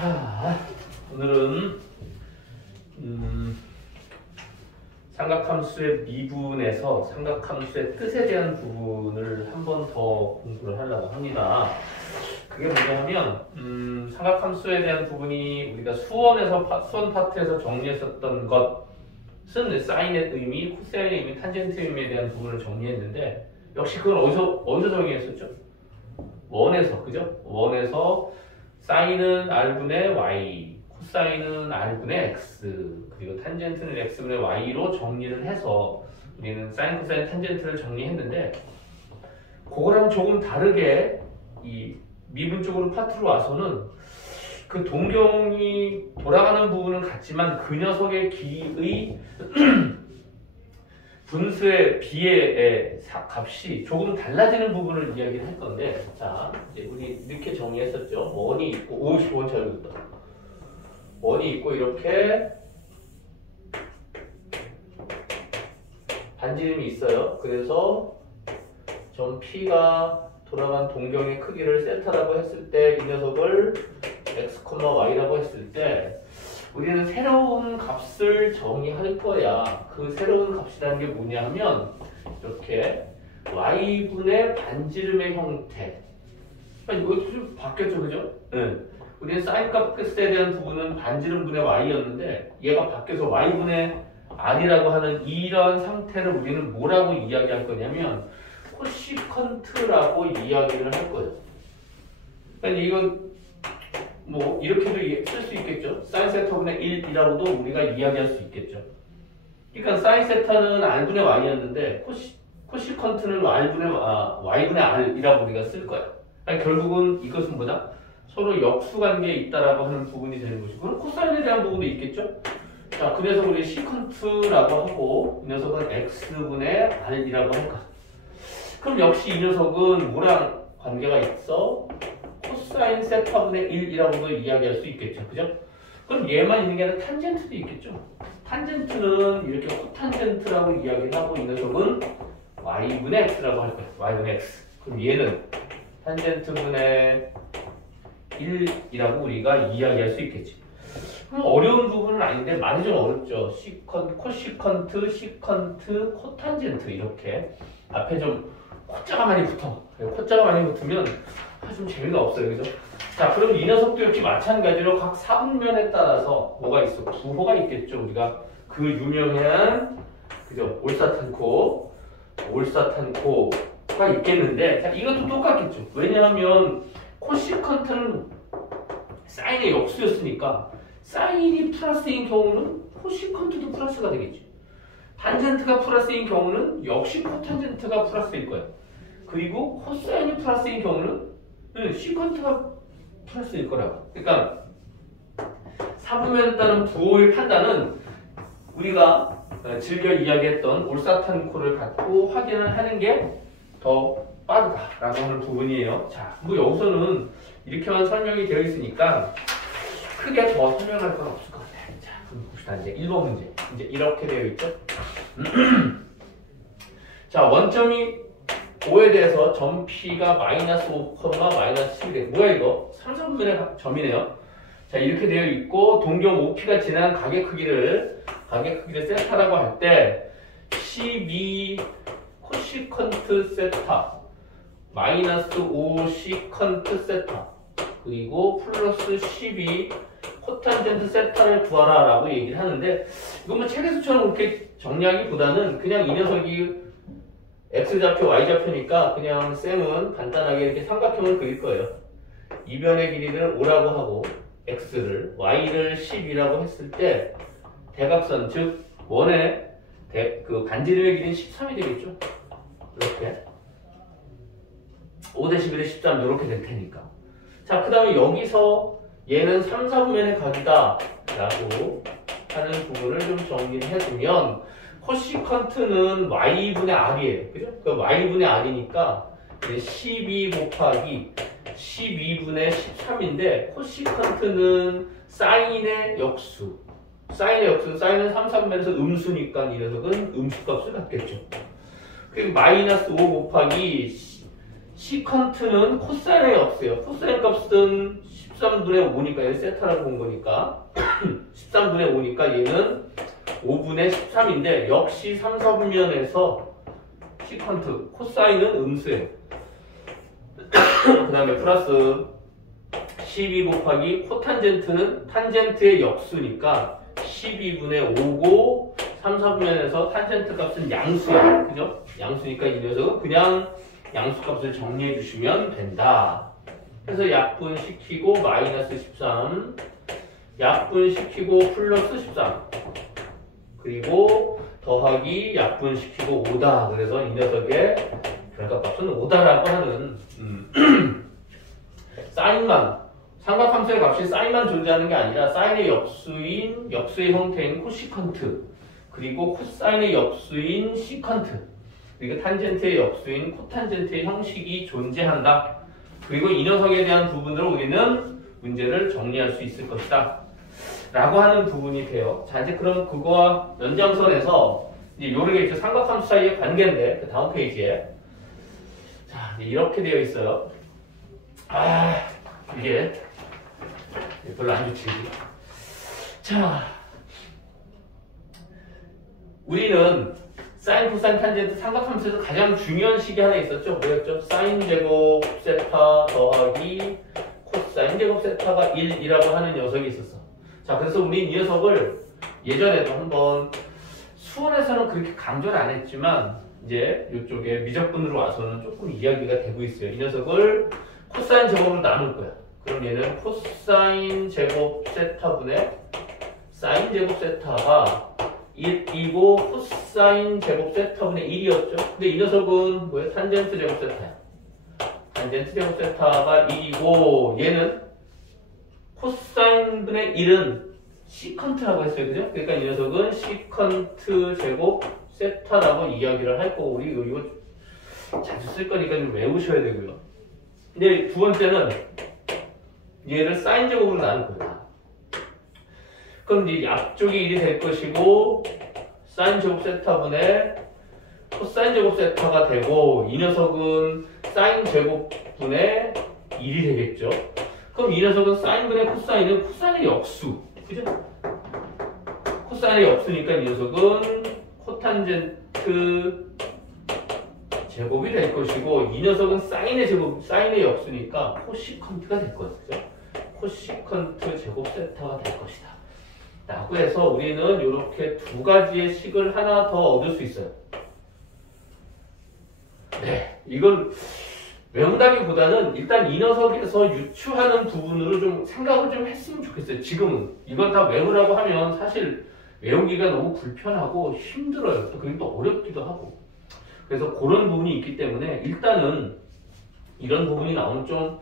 자, 오늘은 삼각함수의 미분에서 삼각함수의 뜻에 대한 부분을 한 번 더 공부를 하려고 합니다. 그게 뭐냐 하면 삼각함수에 대한 부분이 우리가 수원 파트에서 정리했었던 것은 사인의 의미, 코사인의 의미, 탄젠트 의미에 대한 부분을 정리했는데 역시 그건 어디서 정리했었죠? 원에서, 그죠? 원에서 사인은 r분의 y, 코사인은 r분의 x, 그리고 탄젠트는 x분의 y로 정리를 해서 우리는 사인, 코사인, 탄젠트를 정리했는데 그거랑 조금 다르게 이 미분 쪽으로 파트로 와서는 그 동경이 돌아가는 부분은 같지만 그 녀석의 기의 분수의 비의 값이 조금 달라지는 부분을 이야기를 할 건데, 자, 이제 우리 이렇게 정리했었죠. 원이 있고, 55원 잘못했다. 원이 있고, 이렇게 반지름이 있어요. 그래서 점 P가 돌아간 동경의 크기를 세타라고 했을 때, 이 녀석을 x, y라고 했을 때, 우리는 새로운 값을 정의할 거야. 그 새로운 값이라는 게 뭐냐 하면 이렇게 y분의 반지름의 형태. 이것도 좀 바뀌었죠, 그죠? 네. 우리는 사인 값에 대한 부분은 반지름분의 y였는데 얘가 바뀌어서 y분의 r이라고 하는 이런 상태를 우리는 뭐라고 이야기할 거냐면 코시컨트라고 이야기를 할 거예요. 그러니까 이건 뭐 이렇게도 쓸 수 있겠죠. 사인 세타분의 1이라고도 우리가 이야기할 수 있겠죠. 그러니까 사인 세타는 r분의 y였는데 코시컨트는 y분의 r이라고 우리가 쓸 거야. 그러니까 결국은 이것은 뭐다? 서로 역수관계에 있다라고 하는 부분이 되는 것이고, 그럼 코사인에 대한 부분도 있겠죠. 자, 그래서 우리 시컨트라고 하고 이 녀석은 x분의 r이라고 할까. 그럼 역시 이 녀석은 뭐랑 관계가 있어? 코사인 세타분의 1이라고도 이야기할 수 있겠죠. 그죠? 그럼 얘만 있는 게 아니라 탄젠트도 있겠죠. 탄젠트는 이렇게 코탄젠트라고 이야기를 하고 이 녀석은 y분의 x라고 할 거예요. y분의 x. 그럼 얘는 탄젠트분의 1이라고 우리가 이야기할 수 있겠지. 그럼 어려운 부분은 아닌데 많이 좀 어렵죠. 코시컨트, 시컨트, 코탄젠트 이렇게 앞에 좀 코자가 많이 붙어. 코자가 많이 붙으면 좀 재미가 없어요. 그죠? 자, 그럼 이 녀석도 역시 마찬가지로 각 사분면에 따라서 뭐가 있어? 부호가 있겠죠. 우리가 그 유명한, 그죠? 올사탄코가 있겠는데, 자, 이것도 똑같겠죠. 왜냐하면 코시컨트는 사인의 역수였으니까 사인이 플러스인 경우는 코시컨트도 플러스가 되겠죠. 탄젠트가 플러스인 경우는 역시 코탄젠트가 플러스일 거예요. 그리고 코사인이 플러스인 경우는 시컨트가 플러스일 거라고. 그러니까 사분면에 따른 부호의 판단은 우리가 즐겨 이야기했던 올사탄코를 갖고 확인을 하는 게 더 빠르다라고 하는 부분이에요. 자, 뭐 여기서는 이렇게만 설명이 되어 있으니까 크게 더 설명할 건 없을 것 같아요. 자, 그럼 봅시다. 이제 1번 문제. 이제 이렇게 되어 있죠. 자, 원점이 5에 대해서 점 P가 마이너스 5, 마이너스 10이 돼. 뭐야 이거? 3, 4분면의 점이네요. 자, 이렇게 되어 있고 동경 OP가 지난 가게 크기를 세타라고 할 때 12 코시컨트 세타 마이너스 5 시컨트 세타 그리고 플러스 12 코탄젠트 세타를 구하라 라고 얘기를 하는데 이건 뭐 책에서처럼 그렇게 정리하기보다는 그냥 이 녀석이 x좌표, y좌표니까 그냥 쌤은 간단하게 이렇게 삼각형을 그릴 거예요. 이변의 길이를 5라고 하고 x를, y를 10이라고 했을 때 대각선, 즉 원의 그 반지름의 길이는 13이 되겠죠. 이렇게 5대 11에 13 이렇게 될 테니까. 자, 그 다음에 여기서 얘는 3, 4분면의 각이다 라고 하는 부분을 좀 정리를 해주면 코시컨트는 y분의 r이에요. 그죠? 그 y분의 r이니까 12 곱하기 12분의 13인데 코시컨트는 사인의 역수. 사인은 3, 3분면에서 음수니까 이 녀석은 음수값을 갖겠죠. 그리고 마이너스 5 곱하기 시컨트는 코사인의 역수예요. 코사인 값은 13분의 5니까 얘 세타라고 본 거니까 13분의 5니까 얘는 5분의 13인데 역시 3, 4분면에서 시컨트 코사인은 음수예요. 그 다음에 플러스 12 곱하기 코탄젠트는 탄젠트의 역수니까 12분의 5고 3, 4분면에서 탄젠트 값은 양수야. 그죠? 양수니까 이 녀석은 그냥 양수 값을 정리해 주시면 된다. 그래서 약분시키고 마이너스 13, 약분시키고 플러스 13, 그리고 더하기 약분시키고 5다. 그래서 이 녀석의 결과값은 5다라고 하는 사인만, 삼각함수의 값이 사인만 존재하는 게 아니라 사인의 역수인 역수의 형태인 코시컨트, 그리고 코사인의 역수인 시컨트, 그리고 탄젠트의 역수인 코탄젠트의 형식이 존재한다. 그리고 이 녀석에 대한 부분을 우리는 문제를 정리할 수 있을 것이다 라고 하는 부분이 돼요. 자, 이제 그럼 그거와 연장선에서 이제 요렇게 이제 삼각함수 사이의 관계인데 그 다음 페이지에 자, 이렇게 되어 있어요. 아, 이게 별로 안 좋지. 자, 우리는 사인, 코사인, 탄젠트 삼각함수에서 가장 중요한 식이 하나 있었죠. 뭐였죠? 사인 제곱 세타 더하기 코사인 제곱 세타가 1이라고 하는 녀석이 있었어. 자, 그래서 우리 이 녀석을 예전에도 한번 수원에서는 그렇게 강조를 안 했지만 이제 이쪽에 미적분으로 와서는 조금 이야기가 되고 있어요. 이 녀석을 코사인 제곱으로 나눌 거야. 그럼 얘는 코사인 제곱 세타분의 사인 제곱 세타가 1이고 코사인 제곱 세타분의 1이었죠. 근데 이 녀석은 뭐예요? 탄젠트 제곱 세타야. 탄젠트 제곱 세타가 1이고 얘는 코사인분의 1은 시컨트라고 했어요. 그죠? 그러니까 이 녀석은 시컨트 제곱 세타라고 이야기를 할 거고 우리 이거 자주 쓸 거니까 좀 외우셔야 되고요. 근데 두 번째는 얘를 사인 제곱으로 나눌 거예요. 그럼 이제 앞쪽이 1이 될 것이고 사인 제곱 세타분의 코사인 제곱 세타가 되고 이 녀석은 사인 제곱분의 1이 되겠죠. 그럼 이 녀석은 사인분의 코사인은 코사인의 역수. 그죠? 코사인의 역수니까 이 녀석은 코탄젠트 제곱이 될 것이고 이 녀석은 사인의 제곱, 사인의 역수니까 코시컨트가 될 거예요. 그죠? 코시컨트 제곱 세타가 될 것이다. 라고 해서 우리는 이렇게 두 가지의 식을 하나 더 얻을 수 있어요. 네, 이걸 외운다기보다는 일단 이 녀석에서 유추하는 부분으로 좀 생각을 좀 했으면 좋겠어요. 지금은 이걸 다 외우라고 하면 사실 외우기가 너무 불편하고 힘들어요. 그리고 또 어렵기도 하고. 그래서 그런 부분이 있기 때문에 일단은 이런 부분이 나오면 좀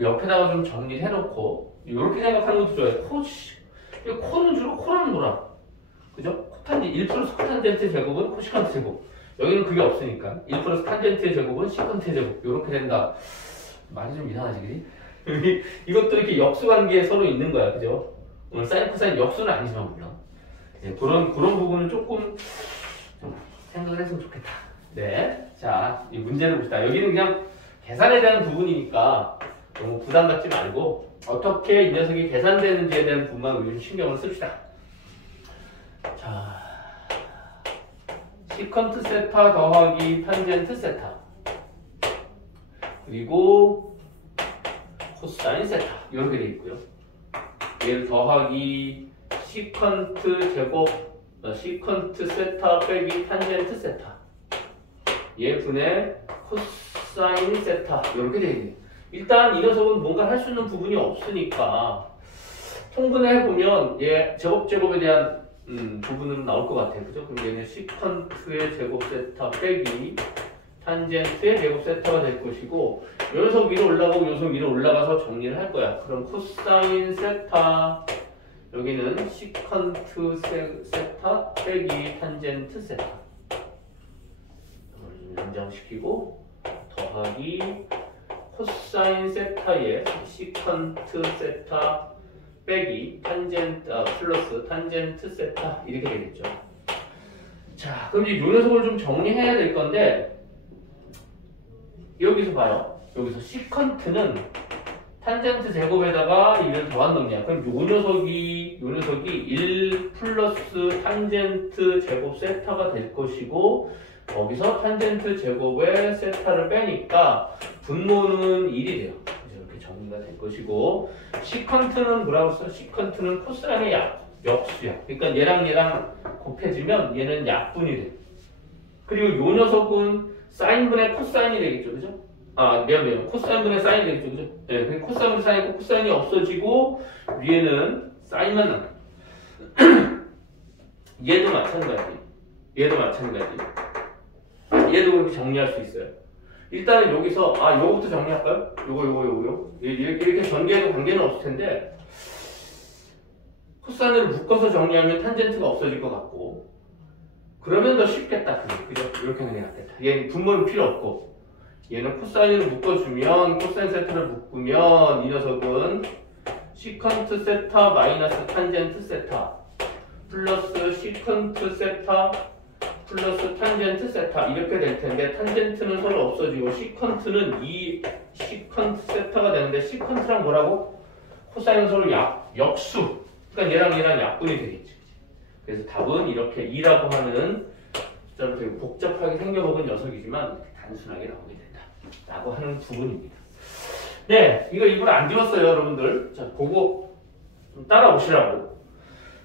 옆에다가 좀 정리를 해놓고 이렇게 생각하는 것도 좋아요. 코는 주로 코라는 뭐라? 그죠? 코탄젠트 1 플러스 코탄젠트 제곱은 코시컨트 제곱. 여기는 그게 없으니까 1 플러스 탄젠트의 제곱은 시컨트 제곱. 이렇게 된다. 말이 좀 이상하지, 그지? 이것도 이렇게 역수관계에 서로 있는 거야, 그죠? 오늘 사인, 코사인 역수는 아니지만 물론 네, 그런 부분을 조금 좀 생각을 했으면 좋겠다. 네, 자, 이 문제를 봅시다. 여기는 그냥 계산에 대한 부분이니까 너무 부담 갖지 말고 어떻게 이 녀석이 계산되는지에 대한 부분만 우리 좀 신경을 씁시다. 자, 시컨트 세타 더하기 탄젠트 세타 그리고 코사인 세타 이렇게 돼 있고요. 얘를 더하기 시컨트 제곱 시컨트 세타 빼기 탄젠트 세타 얘 분의 코사인 세타 이렇게 돼 있네요. 일단 이 녀석은 뭔가 할 수 있는 부분이 없으니까 통분해 보면 얘 제곱에 대한 부분은 나올 것 같아요. 그죠? 그럼 얘는 시컨트의 제곱 세타 빼기 탄젠트의 제곱 세타가 될 것이고 요 녀석 위로 올라가고 요 녀석 위로 올라가서 정리를 할 거야. 그럼 코사인 세타 여기는 시컨트 세타 빼기 탄젠트 세타 이걸 좀 연장시키고 더하기 코사인 세타의 시컨트 세타 빼기 탄젠트 플러스 탄젠트 세타 이렇게 되겠죠. 자, 그럼 이제 요 녀석을 좀 정리해야 될 건데 여기서 봐요. 여기서 시컨트는 탄젠트 제곱에다가 1을 더한 놈이야. 그럼 요 녀석이 1 플러스 탄젠트 제곱 세타가 될 것이고, 거기서 탄젠트 제곱에 세타를 빼니까 분모는 1이 돼요. 이렇게 정리가 될 것이고, 시컨트는 뭐라고 써? 시컨트는 코사인의 역수야. 그러니까 얘랑 곱해지면 얘는 약분이 돼. 그리고 요 녀석은 사인분의 코사인이 되겠죠, 그죠? 미안. 코사인분의 사인이 되겠죠, 그죠? 네, 그냥 코사인분의 사인이고 코사인이 없어지고 위에는 사인만 남아. 얘도 마찬가지. 얘도 그렇게 정리할 수 있어요. 일단은 여기서 요거부터 정리할까요? 요거. 이렇게 전개해도 관계는 없을 텐데 코사인을 묶어서 정리하면 탄젠트가 없어질 것 같고 그러면 더 쉽겠다. 그죠? 이렇게 하는 게 낫겠다. 얘는 분모는 필요 없고 얘는 코사인을 묶어주면 코사인 세타를 묶으면 이 녀석은 시컨트 세타 마이너스 탄젠트 세타 플러스 시컨트 세타 플러스 탄젠트 세타 이렇게 될 텐데 탄젠트는 서로 없어지고 시컨트는 이 시컨트 세타가 되는데 시컨트랑 뭐라고? 코사인은 서로 역수. 그러니까 얘랑 약분이 되겠지. 그래서 답은 이렇게 2라고 하는 숫자로 되게 복잡하게 생겨먹은 녀석이지만 단순하게 나오게 된다. 라고 하는 부분입니다. 네, 이거 일부러 안 지웠어요, 여러분들. 자, 그거 좀 따라오시라고.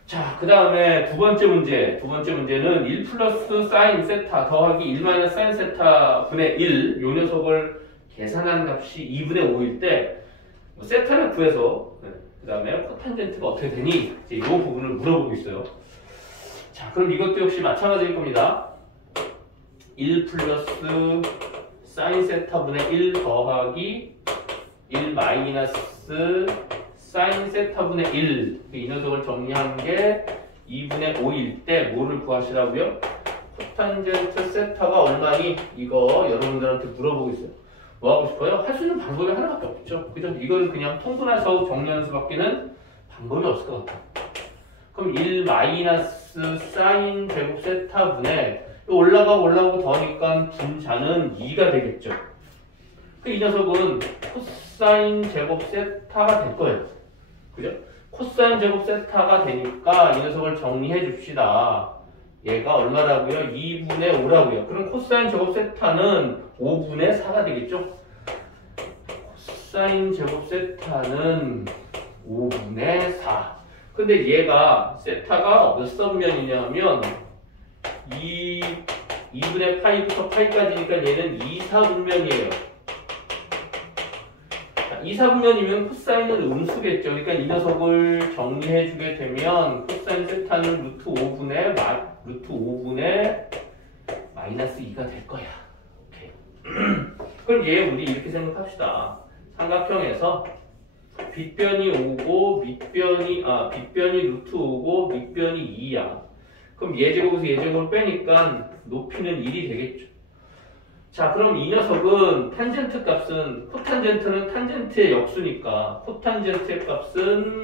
자, 그 다음에 두 번째 문제는 1 플러스 사인 세타 더하기 1 마이너스 사인 세타 분의 1, 요 녀석을 계산한 값이 2분의 5일 때 세타를 구해서 그 다음에 코탄젠트가 어떻게 되니? 이제 이 부분을 물어보고 있어요. 자, 그럼 이것도 역시 마찬가지일 겁니다. 1 플러스 사인 세타분의 1 더하기 1 마이너스 사인 세타분의 1. 이 녀석을 정리한 게 2분의 5일 때 뭐를 구하시라고요? 코탄젠트 세타가 얼마니? 이거 여러분들한테 물어보고 있어요. 뭐 하고 싶어요? 할 수 있는 방법이 하나밖에 없죠. 그죠? 이건 그냥 통분해서 정리하는 수밖에는 방법이 없을 것 같아요. 그럼 1 마이너스 사인 제곱 세타분의 올라가고 더하니까 분자는 2가 되겠죠. 이 녀석은 코사인 제곱 세타가 될 거예요. 그죠? 코사인 제곱 세타가 되니까 이 녀석을 정리해 줍시다. 얘가 얼마라고요? 2분의 5라고요. 그럼 코사인 제곱 세타는 5분의 4가 되겠죠? 코사인 제곱 세타는 5분의 4. 근데 얘가 세타가 몇 선면이냐면 2분의 파이부터 파이까지니까 얘는 2, 4분면이에요. 2, 4분면이면 코사인은 음수겠죠. 그러니까 이 녀석을 정리해주게 되면 코사인 세타는 루트 5분의 마이너스 2가 될 거야. 오케이. 그럼 얘 우리 이렇게 생각합시다. 삼각형에서 빗변이 오고 빗변이 루트 5고 밑변이 2야. 그럼 얘제곱에서 얘제곱을 빼니까 높이는 1이 되겠죠. 자, 그럼 이 녀석은 탄젠트 값은 코탄젠트는 탄젠트의 역수니까 코탄젠트의 값은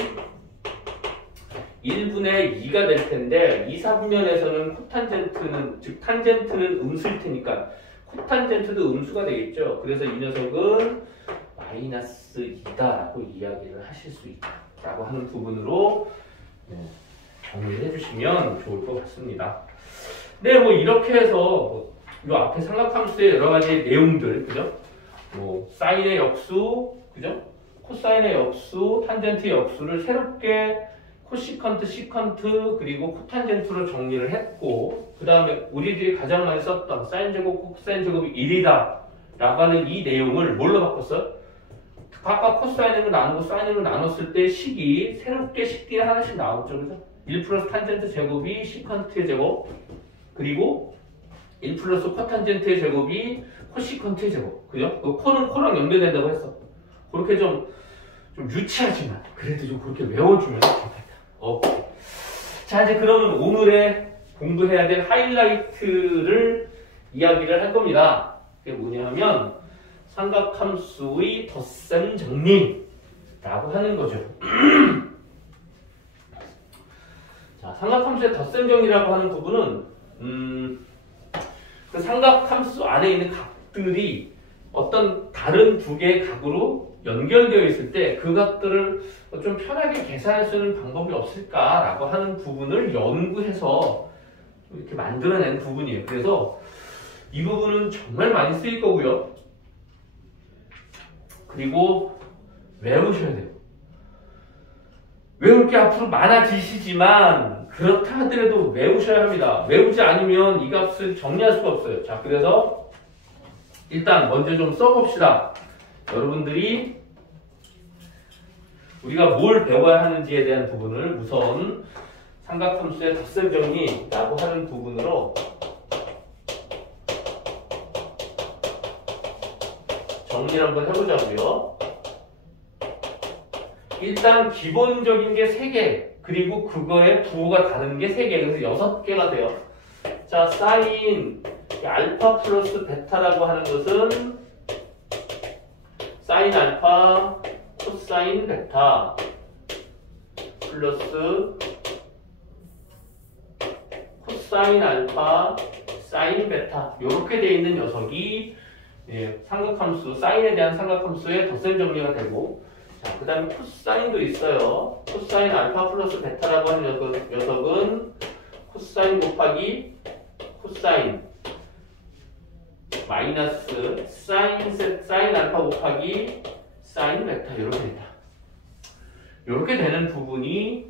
1분의 2가 될 텐데 2, 4분면에서는 코탄젠트는 즉 탄젠트는 음수일 테니까 코탄젠트도 음수가 되겠죠. 그래서 이 녀석은 마이너스 2다라고 이야기를 하실 수 있다라고 하는 부분으로 정리를 해주시면 좋을 것 같습니다. 네, 뭐 이렇게 해서 이 앞에 삼각함수의 여러 가지 내용들, 그죠? 뭐 사인의 역수, 그죠? 코사인의 역수, 탄젠트의 역수를 새롭게 코시컨트, 시컨트, 그리고 코탄젠트로 정리를 했고, 그 다음에 우리들이 가장 많이 썼던 사인 제곱, 코사인 제곱이 1이다 라고 하는 이 내용을 뭘로 바꿨어? 각각 코사인으로 나누고 사인으로 나눴을 때 식이 새롭게 식들이 하나씩 나오죠, 그죠? 1 플러스 탄젠트 제곱이 시컨트의 제곱, 그리고 1 플러스 코탄젠트의 제곱이 코시컨트의 제곱. 그죠? 그 코는 코랑 연결된다고 했어. 그렇게 좀 유치하지만 그래도 좀 그렇게 외워주면 좋겠다. 오케이. 자, 이제 그러면 오늘의 공부해야 될 하이라이트를 이야기를 할 겁니다. 그게 뭐냐면 삼각함수의 덧셈 정리라고 하는 거죠. 자, 삼각함수의 덧셈 정리라고 하는 부분은 그 삼각함수 안에 있는 값들이 어떤 다른 두 개의 각으로 연결되어 있을 때 그 각들을 좀 편하게 계산할 수 있는 방법이 없을까라고 하는 부분을 연구해서 이렇게 만들어낸 부분이에요. 그래서 이 부분은 정말 많이 쓰일 거고요. 그리고 외우셔야 돼요. 외울 게 앞으로 많아지시지만 그렇다 하더라도 외우셔야 합니다. 외우지 않으면 이 값을 정리할 수가 없어요. 자, 그래서 일단 먼저 좀 써봅시다. 여러분들이 우리가 뭘 배워야 하는지에 대한 부분을 우선 삼각함수의 덧셈 정리라고 하는 부분으로 정리를 한번 해보자고요. 일단 기본적인 게 3개, 그리고 그거의 부호가 다른 게 3개, 그래서 6개가 돼요. 자, 사인 알파 플러스 베타라고 하는 것은 사인 알파 코사인 베타 플러스 코사인 알파 사인 베타 이렇게 되어 있는 녀석이 삼각함수, 사인에 대한 삼각함수의 덧셈 정리가 되고, 자, 그 다음에 코사인도 있어요. 코사인 알파 플러스 베타라고 하는 녀석은 코사인 곱하기 코사인 마이너스 사인 알파 곱하기 사인 베타 이렇게 된다. 이렇게 되는 부분이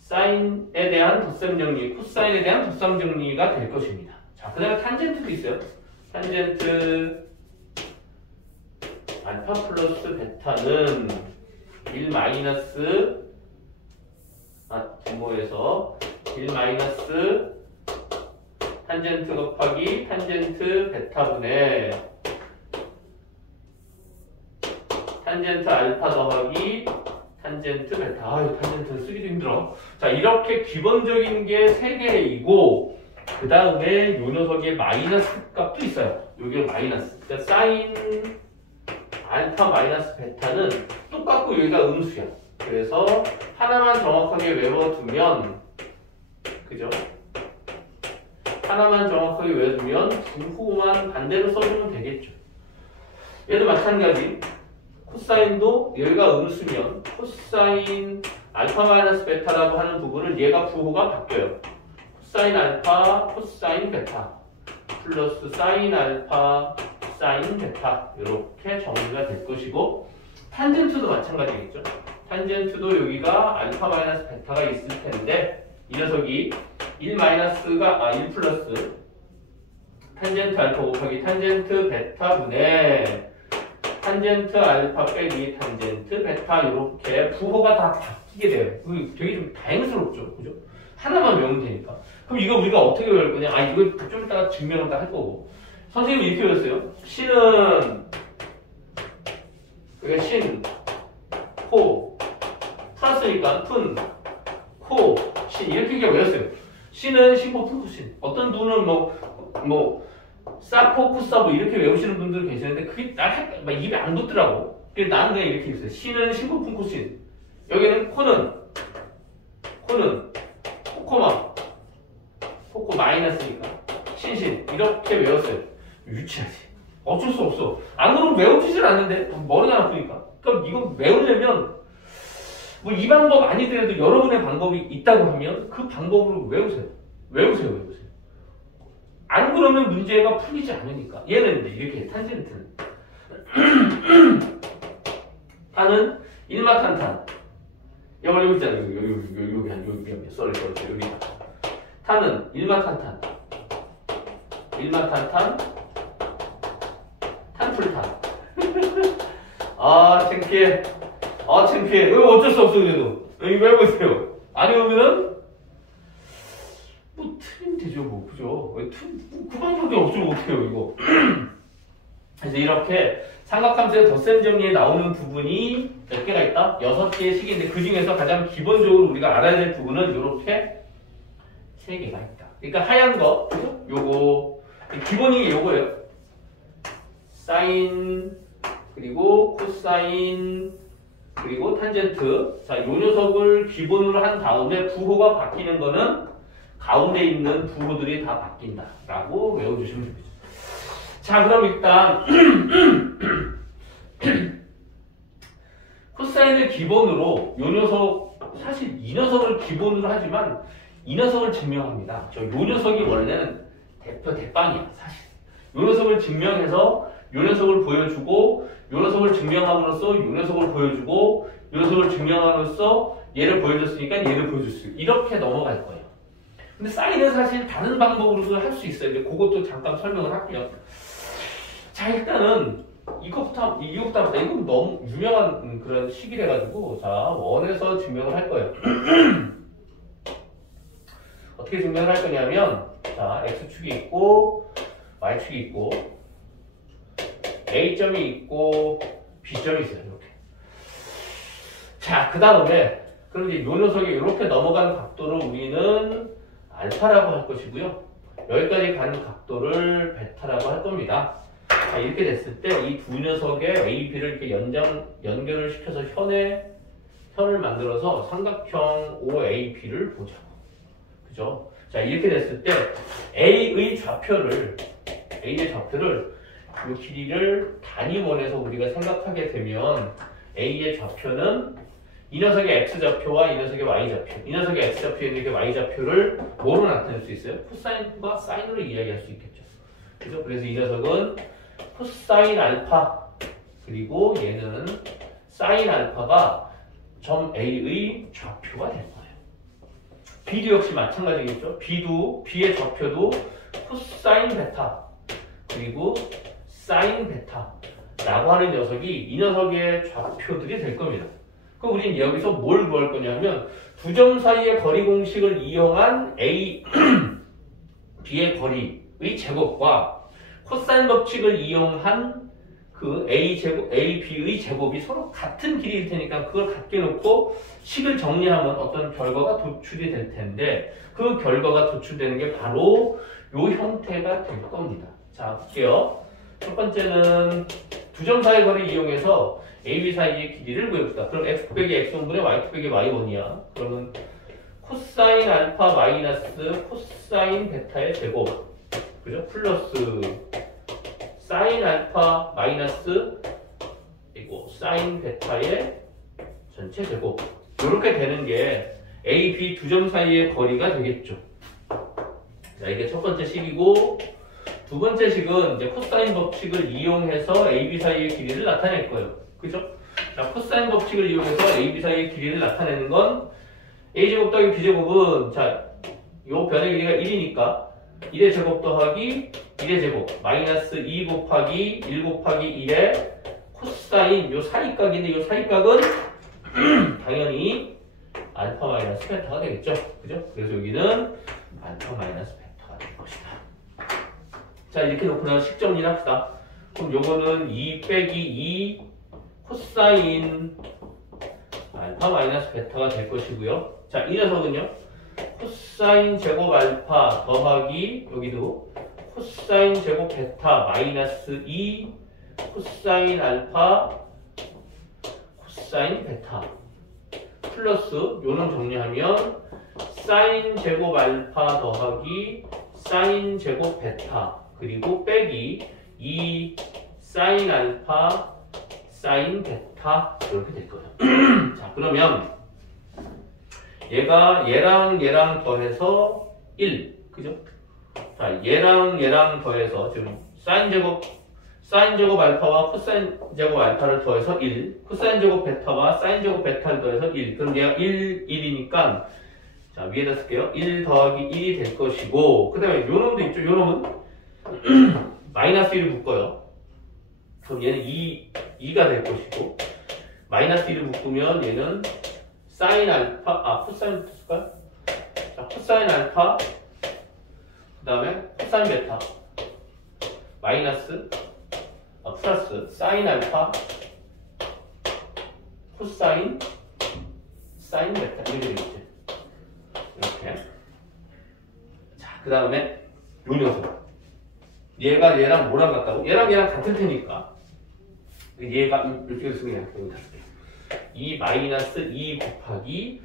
사인에 대한 덧셈 정리, 코사인에 대한 덧셈 정리가 될 것입니다. 자, 그 다음에 탄젠트도 있어요. 탄젠트 알파 플러스 베타는 1 마이너스 분모에서 1 마이너스 탄젠트 곱하기 탄젠트 베타분의 탄젠트 알파 더하기 탄젠트 베타. 아, 탄젠트 쓰기도 힘들어. 자, 이렇게 기본적인 게 3개이고, 그 다음에 요 녀석의 마이너스 값도 있어요. 여기 마이너스. 그러니까 사인 알파 마이너스 베타는 똑같고 여기가 음수야. 그래서 하나만 정확하게 외워두면, 그죠? 하나만 정확하게 외워두면 부호만 반대로 써주면 되겠죠. 얘도 마찬가지. 코사인도 여기가 음수면 코사인 알파 마이너스 베타라고 하는 부분을 얘가 부호가 바뀌어요. 코사인 알파 코사인 베타 플러스 사인 알파 사인 베타 이렇게 정리가 될 것이고, 탄젠트도 마찬가지겠죠. 탄젠트도 여기가 알파 마이너스 베타가 있을 텐데 이 녀석이 1 마이너스가 1 플러스 탄젠트 알파 곱하기 탄젠트 베타분의 탄젠트 알파 빼기 탄젠트 베타 이렇게 부호가 다 바뀌게 돼요. 되게 좀 다행스럽죠, 그죠? 하나만 외우면 되니까. 그럼 이거 우리가 어떻게 외울 거냐? 이거 좀 이따가 증명을 다 할 거고. 선생님이 이렇게 외웠어요. 신은 그게 신, 코, 플러스니까 푼, 코, 신 이렇게 외웠어요. 신은 신코 푼코 신. 어떤 분은 사포, 쿠사보 이렇게 외우시는 분들 계시는데 그게 막 입에 안 붙더라고. 그래서 나는 그냥 이렇게 있어요. 신은 신코 푼코 신. 여기는 코는 코코마, 코코 마이너스니까 신신 이렇게 외웠어요. 유치하지. 어쩔 수 없어. 안 그러면 외워지질 않는데 머리가 아프니까. 그럼 이거 외우려면 이 방법 아니더라도 여러분의 방법이 있다고 하면 그 방법으로 외우세요. 외우세요. 안 그러면 문제가 풀리지 않으니까. 얘는 이렇게 탄젠트는 탄은 일마탄탄. 여기 있잖아요. 여기 썰을 여기 탄은 일마탄탄 탄풀탄. 창피해. 창피해. 이거 어쩔 수 없어. 그래도 여기 외워보세요. 안 외우면은 틀리면 되죠, 그죠? 그 방법이 없으면 어떡해요, 이거. 그래서 이렇게 삼각함수의 덧셈 정리에 나오는 부분이 몇 개가 있다? 6개의 식인데 그 중에서 가장 기본적으로 우리가 알아야 될 부분은 이렇게 3개가 있다. 그러니까 하얀 거, 그죠? 요거 기본이 요거예요. 사인, 그리고 코사인, 그리고 탄젠트. 자, 요 녀석을 기본으로 한 다음에 부호가 바뀌는 거는 가운데 있는 부호들이 다 바뀐다 라고 외워주시면 됩니다. 자, 그럼 일단 코사인을 기본으로 요 녀석, 사실 이 녀석을 기본으로 하지만 이 녀석을 증명합니다. 요 녀석이 원래는 대빵이야 사실. 요 녀석을 증명해서 요 녀석을 보여주고 요 녀석을 증명함으로써 요 녀석을 보여주고 요 녀석을 증명함으로써 얘를 보여줬으니까 얘를 보여줄 수 있고 이렇게 넘어갈 거예요. 근데 사인은 사실 다른 방법으로도 할 수 있어요. 근데 그것도 잠깐 설명을 할게요. 자, 일단은 이거부터 이건 너무 유명한 그런 식이래 가지고 자, 원에서 증명을 할 거예요. 어떻게 증명을 할 거냐면 자, x축이 있고 y축이 있고 a점이 있고 b점이 있어요. 이렇게. 자, 그 다음에 그럼 이제 요 녀석이 이렇게 넘어가는 각도를 우리는 알파라고 할 것이고요. 여기까지 가는 각도를 베타라고 할 겁니다. 자, 이렇게 됐을 때 이 두 녀석의 A, B를 이렇게 연결을 시켜서 현을 만들어서 삼각형 OAB를 보자고. 그죠? 자, 이렇게 됐을 때 A의 좌표를 이 길이를 단위원에서 우리가 생각하게 되면 A의 좌표는 이 녀석의 X좌표와 이 녀석의 Y좌표, 이 녀석의 X좌표에 있는 게 Y좌표를 뭐로 나타낼 수 있어요? 코사인과 사인으로 이야기할 수 있겠죠. 그죠? 그래서 이 녀석은 코사인 알파, 그리고 얘는 사인 알파가 점 A의 좌표가 될 거예요. B도 역시 마찬가지겠죠. B의 좌표도 코사인 베타, 그리고 사인 베타라고 하는 녀석이 이 녀석의 좌표들이 될 겁니다. 그럼 우리는 여기서 뭘 구할 거냐면 두 점 사이의 거리 공식을 이용한 A, B의 거리의 제곱과 코사인 법칙을 이용한 그 A 제곱, A, B의 제곱이 서로 같은 길이일 테니까 그걸 같게 놓고 식을 정리하면 어떤 결과가 도출이 될 텐데 그 결과가 도출되는 게 바로 요 형태가 될 겁니다. 자, 볼게요. 첫 번째는 두 점 사이의 거리를 이용해서 A, B 사이의 길이를 구해봅시다. 그럼 x 빼기 x1분의 y 빼기 y1이야. 그러면 코사인 알파 마이너스 코사인 베타의 제곱, 그죠? 플러스 사인 알파 마이너스 그리고 사인 베타의 전체 제곱. 이렇게 되는 게 A, B 두 점 사이의 거리가 되겠죠. 자, 이게 첫 번째 식이고 두 번째 식은 이제 코사인 법칙을 이용해서 A, B 사이의 길이를 나타낼 거예요. 그죠? 자, 코사인 법칙을 이용해서 A, B 사이의 길이를 나타내는 건 A제곱 더하기 B제곱은 자, 요 변의 길이가 1이니까 1의 제곱 더하기 1의 제곱 마이너스 2 곱하기 1 곱하기 1의 코사인 요 사이각인데 요 사이각은 당연히 알파 마이너스 베타가 되겠죠. 그죠? 그래서 여기는 알파 마이너스 베타가 될 것이다. 자, 이렇게 놓고 나서 식 정리를 합시다. 그럼 요거는 2 빼기 2 코사인 알파 마이너스 베타가 될 것이고요. 자, 이 녀석은요. 코사인 제곱 알파 더하기 여기도 코사인 제곱 베타 마이너스 2 코사인 알파 코사인 베타 플러스 요놈 정리하면 사인 제곱 알파 더하기 사인 제곱 베타 그리고 빼기 2 사인 알파 사인 베타 이렇게 될 거예요. 자, 그러면 얘랑 더해서 1, 그죠? 자, 얘랑 더해서 지금 사인 제곱 알파와 코사인 제곱 알파를 더해서 1, 코사인 제곱 베타와 사인 제곱 베타를 더해서 1. 그럼 얘가 1이니까 자, 위에다 쓸게요. 1 더하기 1이 될 것이고, 그 다음에 요 놈도 있죠. 요 놈은 마이너스 1을 묶어요. 그럼 얘는 2가 될 것이고, 마이너스 1을 묶으면 얘는 사인 알파, 코사인 쓸까요? 자, 코사인 알파, 그 다음에 코사인 베타, 마이너스, 플러스, 사인 알파, 코사인, 사인 베타, 이렇게 되겠지. 이렇게. 자, 그 다음에 요 녀석. 얘랑 뭐랑 같다고? 얘랑 같을 테니까. 얘가 이렇게 쓰면 여기다 쓸게요. 2 마이너스 2 곱하기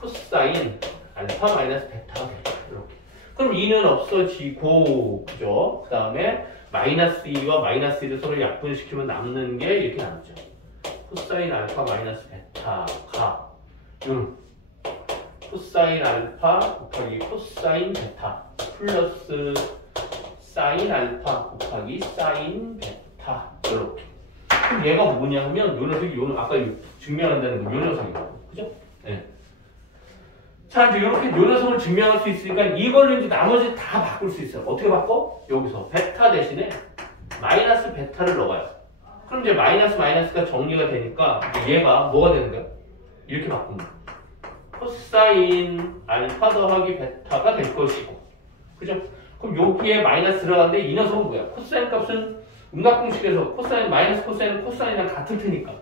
코사인 알파 마이너스 베타가 돼요. 이렇게. 그럼 2는 없어지고, 그죠? 그 다음에 마이너스 2와 마이너스 1을 서로 약분시키면 남는 게 이렇게 남죠. 코사인 알파 마이너스 베타가 요런 코사인 알파 곱하기 코사인 베타 플러스 사인 알파 곱하기 사인 베타 이렇게. 그럼 얘가 뭐냐 하면 요 녀석이 요 아까 증명한다는 거 요 녀석이고, 그죠? 네. 자, 이제 이렇게 요 녀석을 증명할 수 있으니까 이걸로 이제 나머지 다 바꿀 수 있어요. 어떻게 바꿔? 여기서 베타 대신에 마이너스 베타를 넣어요. 그럼 이제 마이너스가 정리가 되니까 얘가 뭐가 되는 거야? 이렇게 바꿉니다. 코사인 알파 더하기 베타가 될 것이고, 그죠? 그럼 여기에 마이너스 들어가는데 이 녀석은 뭐야? 코사인 값은 음각공식에서 코사인 마이너스 코사인은 코사인이랑 같을 테니까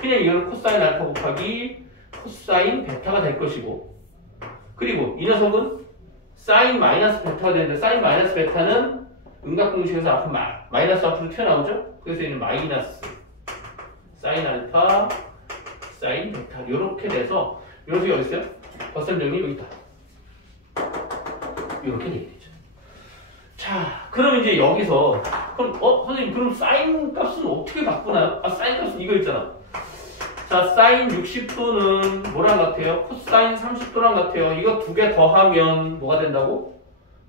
그냥 이거는 코사인 알파 곱하기 코사인 베타가 될 것이고, 그리고 이 녀석은 사인 마이너스 베타가 되는데 사인 마이너스 베타는 음각공식에서 앞으로 마이너스 앞으로 튀어나오죠? 그래서 얘는 마이너스 사인 알파 사인 베타 이렇게 돼서 이 녀석이 어디 있어요? 덧셈 정리 여기 있다. 이렇게 되겠죠. 자, 그럼 이제 여기서 그럼 선생님 그럼 사인 값은 어떻게 바꾸나요? 아, 사인 값은 이거 있잖아. 자, 사인 60도는 뭐랑 같아요? 코사인 30도랑 같아요. 이거 두 개 더하면 뭐가 된다고?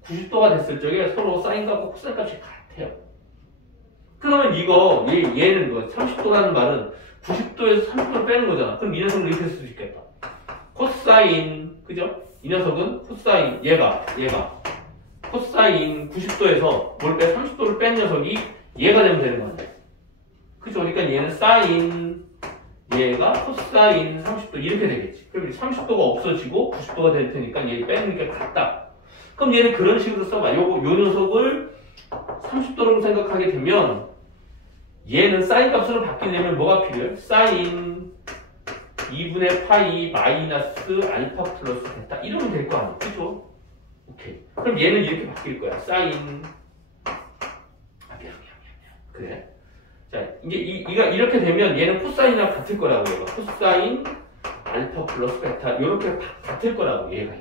90도가 됐을 적에 서로 사인 값과 코사인 값이 같아요. 그러면 이거 얘는 뭐 30도라는 말은 90도에서 30도를 빼는 거잖아. 그럼 이 녀석은 이렇게 쓸 수 있겠다. 코사인, 그죠? 이 녀석은 코사인, 얘가 코사인 90도에서 뭘 빼? 30도를 뺀 녀석이 얘가 되는 거야. 그죠? 그러니까 얘는 사인, 얘가 코사인 30도 이렇게 되겠지. 그럼 30도가 없어지고 90도가 될 테니까 얘 빼는 게 같다. 그럼 얘는 그런 식으로 써봐. 요 녀석을 30도로 생각하게 되면 얘는 사인 값으로 바뀌려면 뭐가 필요해? 사인 2분의 파이 마이너스 알파 플러스 베타 이러면 될 거 아니야. 그죠? 오케이. 그럼 얘는 이렇게 바뀔 거야. 사인 미안. 그래. 자, 이제 이가 이렇게 되면 얘는 코사인이랑 같을 거라고 얘가. 코사인 알파 플러스 베타 이렇게 같을 거라고 얘가.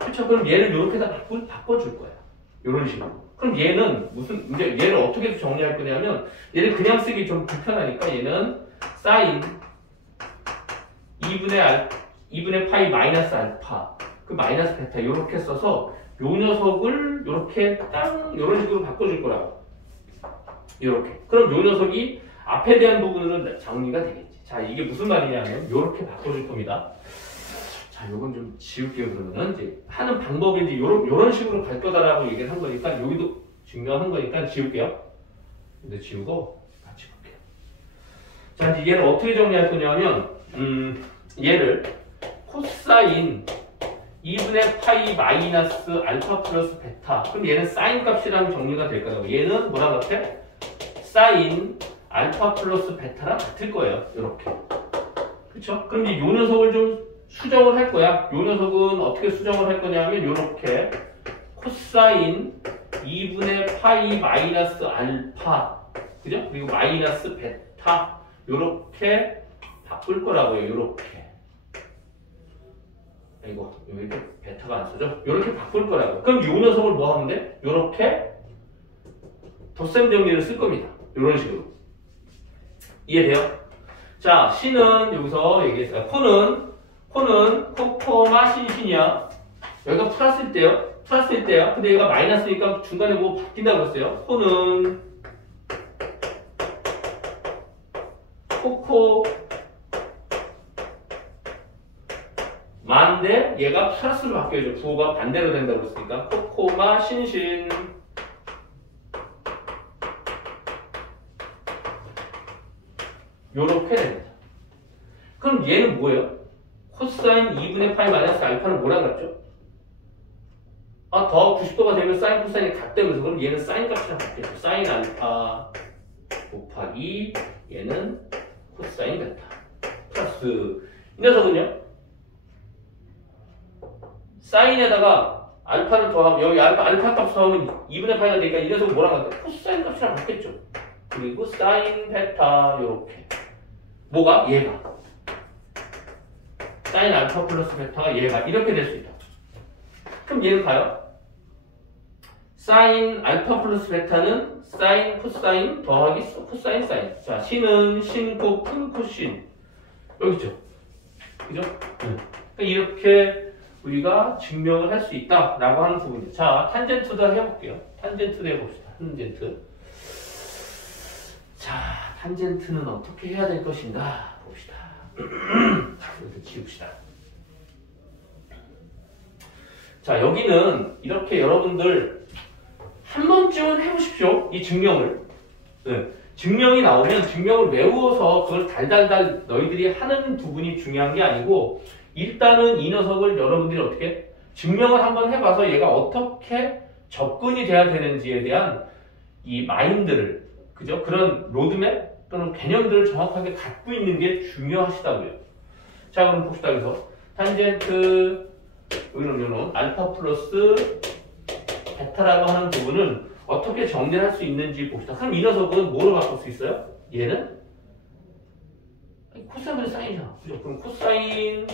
그렇죠? 그럼 얘를 이렇게다 바꿔줄 거야. 이런 식으로. 그럼 얘는 이제 얘를 어떻게 정리할 거냐면 얘를 그냥 쓰기 좀 불편하니까 얘는 사인 2분의 파이 마이너스 알파 그 마이너스 베타 이렇게 써서 요 녀석을 이렇게 땅 이런 식으로 바꿔줄 거라고. 이렇게. 그럼 요 녀석이 앞에 대한 부분은 정리가 되겠지. 자, 이게 무슨 말이냐면 이렇게 바꿔줄 겁니다. 자, 요건 좀 지울게요. 그러면은 이제 하는 방법이 이제 요런 식으로 갈 거다라고 얘기를 한 거니까 여기도 증명한 거니까 지울게요. 근데 지우고 같이 볼게요. 자, 이제 얘를 어떻게 정리할 거냐면 얘를 코사인 2분의 파이 마이너스 알파 플러스 베타. 그럼 얘는 사인 값이랑 정리가 될 거라고. 얘는 뭐랑 같아? 사인 알파 플러스 베타랑 같을 거예요. 이렇게. 그쵸? 그럼 이제 요 녀석을 좀 수정을 할 거야. 요 녀석은 어떻게 수정을 할 거냐면 요렇게 코사인 2분의 파이 마이너스 알파, 그죠? 그리고 마이너스 베타 요렇게 바꿀 거라고요. 요렇게. 이거 이렇게 베타가 안 써져? 요렇게 바꿀 거라고. 그럼 요 녀석을 뭐 하면 돼? 요렇게 덧셈 정리를 쓸 겁니다. 요런 식으로. 이해돼요? 자, C는 여기서 얘기했어요. 코는 코코마 신신이야. 여기가 플러스일 때요. 근데 얘가 마이너스니까 중간에 뭐 바뀐다고 했어요. 코는 코코마인데 얘가 플러스로 바뀌어져. 부호가 반대로 된다고 했으니까 코코마 신신. 요렇게 됩니다. 그럼 얘는 뭐예요? 코사인 2분의 파이 마이너스 알파는 뭐랑 같죠? 더 90도가 되면 사인 코사인이 같다면서 그럼 얘는 사인 값이랑 같겠죠. 사인 알파 곱하기 얘는 코사인 베타 플러스 이 녀석은요? 사인에다가 알파를 더하면 여기 알파 값 더하면 2분의 파이가 되니까 이 녀석은 뭐랑 같아요? 코사인 값이랑 같겠죠. 그리고 사인 베타 요렇게. 뭐가? 얘가. 사인 알파 플러스 베타가 얘가 이렇게 될 수 있다. 그럼 얘는 봐요. 사인 알파 플러스 베타는 사인 코사인 더하기 코사인 사인. 자, 신은 신코 큰 코신. 여기 있죠. 그죠? 그러니까 이렇게 우리가 증명을 할 수 있다라고 하는 부분이에요. 자, 탄젠트도 해볼게요. 탄젠트도 해봅시다. 탄젠트. 자, 탄젠트는 어떻게 해야 될 것인가 봅시다. 이렇게 지웁시다. 자, 여기는 이렇게 여러분들 한 번쯤은 해보십시오. 이 증명을. 네. 증명이 나오면 증명을 외워서 그걸 달달달 너희들이 하는 부분이 중요한 게 아니고 일단은 이 녀석을 여러분들이 어떻게 증명을 한번 해봐서 얘가 어떻게 접근이 돼야 되는지에 대한 이 마인드를, 그죠? 그런 로드맵 또는 개념들을 정확하게 갖고 있는 게 중요하시다고요. 자, 그럼 봅시다. 그래서 탄젠트 여기는 알파 플러스 베타라고 하는 부분은 어떻게 정리할 수 있는지 봅시다. 그럼 이 녀석은 뭐로 바꿀 수 있어요? 얘는 코사인분의 사인이잖아. 그죠? 그럼 코사인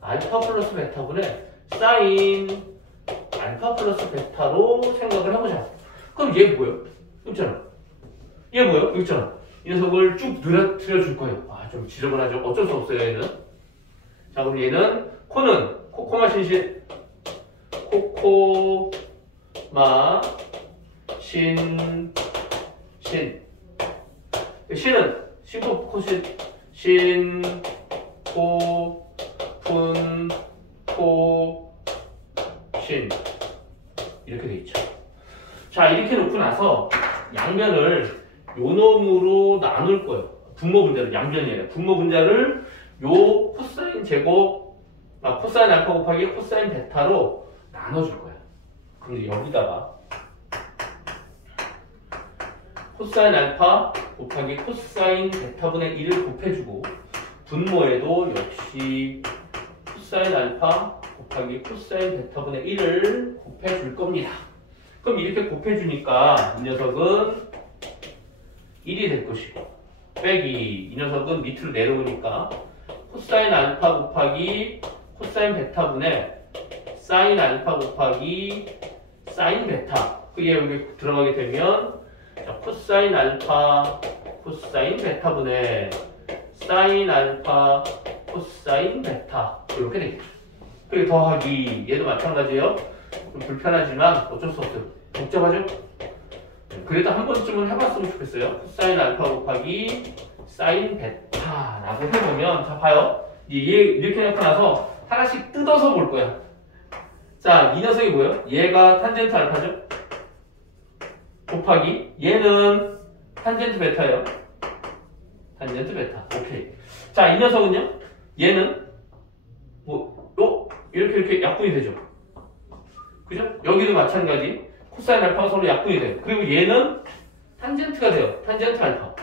알파 플러스 베타분의 사인 알파 플러스 베타로 생각을 해보자. 그럼 얘 뭐예요? 여기 있잖아. 얘 뭐예요? 여기 있잖아. 이 녀석을 쭉 늘어뜨려줄 거예요. 아, 좀 지저분하죠. 어쩔 수 없어요, 얘는. 자, 그럼 얘는 코는 코코마 신신 코코마 신은 신코코신 신코분코신 이렇게 돼 있죠. 자, 이렇게 놓고 나서 양면을 요 놈으로 나눌 거예요. 분모 분자를, 양변이 아니라 분모 분자를 요 코사인 제곱, 코사인 알파 곱하기 코사인 베타로 나눠줄 거예요. 그럼 여기다가 코사인 알파 곱하기 코사인 베타분의 1을 곱해주고 분모에도 역시 코사인 알파 곱하기 코사인 베타분의 1을 곱해줄 겁니다. 그럼 이렇게 곱해주니까 이 녀석은 1이 될 것이고 빼기 이 녀석은 밑으로 내려오니까 코사인 알파 곱하기 코사인 베타분의 사인 알파 곱하기 사인 베타 그게 여기 들어가게 되면 자, 코사인 알파 코사인 베타분의 사인 알파 코사인 베타 이렇게 되겠죠. 그리고 더하기 얘도 마찬가지예요. 좀 불편하지만 어쩔 수 없어요. 복잡하죠? 그래도 한 번쯤은 해봤으면 좋겠어요. 코사인 알파 곱하기 사인 베타라고 해보면 자 봐요. 얘 이렇게 해놓고 나서 하나씩 뜯어서 볼 거야. 자, 이 녀석이 뭐예요? 얘가 탄젠트 알파죠? 곱하기 얘는 탄젠트 베타예요. 탄젠트 베타. 오케이. 자, 이 녀석은요? 얘는 이렇게 약분이 되죠. 그죠? 여기도 마찬가지. 코사인 알파가 서로 약분이 돼요. 그리고 얘는 탄젠트가 돼요. 탄젠트 알파.